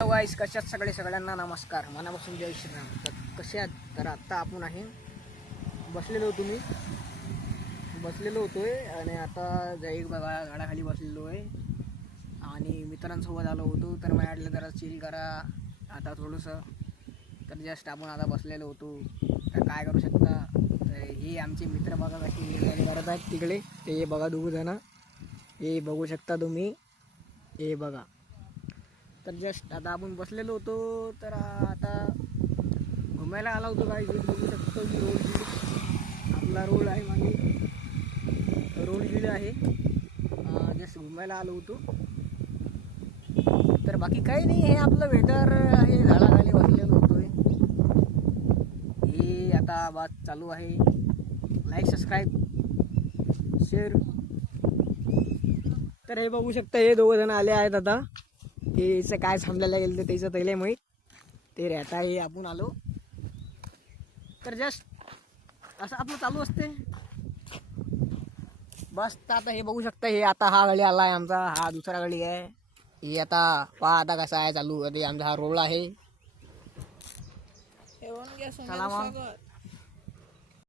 Vice कशात सगळ्यांना नमस्कार, मनापासून जय श्रीराम. तर कसे आहात? तर आत्ता आपण आहे बसलेलो होतोय आणि आता जाईल बघा झाडाखाली बसलेलो आहे आणि मित्रांसोबत आलो होतो. तर म्हटलं जरा चिल करा आता थोडंसं. तर जस्ट आपण आता बसलेलो होतो. तर काय करू शकता, तर हे आमचे मित्र बघा कशी निर्णय करत आहेत तिकडे. ते बघा दोघं जण, हे बघू शकता तुम्ही, हे बघा. तर जस्ट आता आपण बसलेलो होतो. तर आता घुमायला आला होतो काही बघू शकतो की रोड शीड आपला रोड आहे, मागे रोड शीड आहे. जस्ट घुमायला आलो होतो. तर बाकी काही नाही, हे आपलं वेदर आहे, झाडाखाली बसलेलो होतोय. हे आता बात चालू आहे. Like, subscribe, share. तर हे बघू शकता, हे दोघं जण आले आहेत आता. हेचं काय थांबलेलं गेलं तर त्याचं पहिले माहीत. ते राहता हे आपण आलो. तर जस्ट असं आपलं चालू असते बस. तर आता हे बघू शकता, हे आता हा गळी आला आहे आमचा, हा दुसरा गळी आहे. हे आता पहा आता कसा आहे चालू. आमचा हा रोड आहे. चला मग.